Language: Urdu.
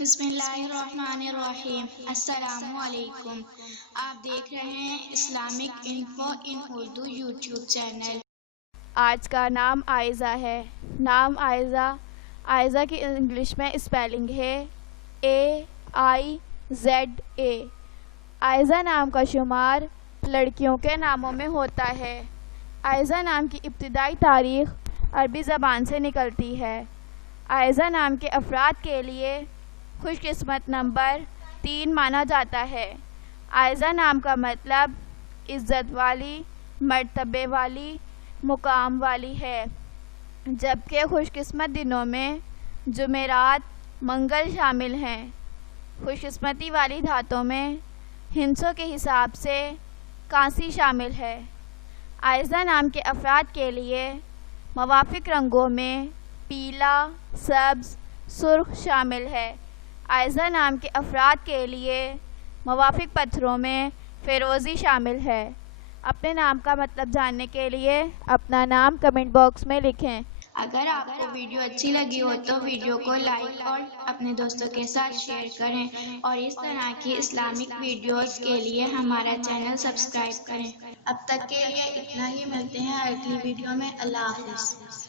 بسم اللہ الرحمن الرحیم۔ السلام علیکم۔ آپ دیکھ رہے ہیں اسلامک انفو ان اردو یوٹیوب چینل۔ آج کا نام عائزہ ہے۔ نام عائزہ کی انگلش میں اسپیلنگ ہے AIZA۔ عائزہ نام کا شمار لڑکیوں کے ناموں میں ہوتا ہے۔ عائزہ نام کی ابتدائی تاریخ عربی زبان سے نکلتی ہے۔ عائزہ نام کے افراد کے لیے خوش قسمت نمبر 3 مانا جاتا ہے۔ عائزہ نام کا مطلب عزت والی، مرتبے والی، مقام والی ہے، جبکہ خوش قسمت دنوں میں جمعرات، منگل شامل ہیں۔ خوش قسمتی والی دھاتوں میں ہندسوں کے حساب سے کانسی شامل ہے۔ عائزہ نام کے افراد کے لیے موافق رنگوں میں پیلا، سبز، سرخ شامل ہے۔ عائزہ نام کے افراد کے لیے موافق پتھروں میں فیروزی شامل ہے۔ اپنے نام کا مطلب جاننے کے لیے اپنا نام کمنٹ باکس میں لکھیں۔ اگر آپ کو ویڈیو اچھی لگی ہو تو ویڈیو کو لائک اور اپنے دوستوں کے ساتھ شیئر کریں، اور اس طرح کی اسلامک ویڈیوز کے لیے ہمارا چینل سبسکرائب کریں۔ اب تک کے لیے اتنا ہی، ملتے ہیں اگلی ویڈیو میں۔ اللہ حافظ۔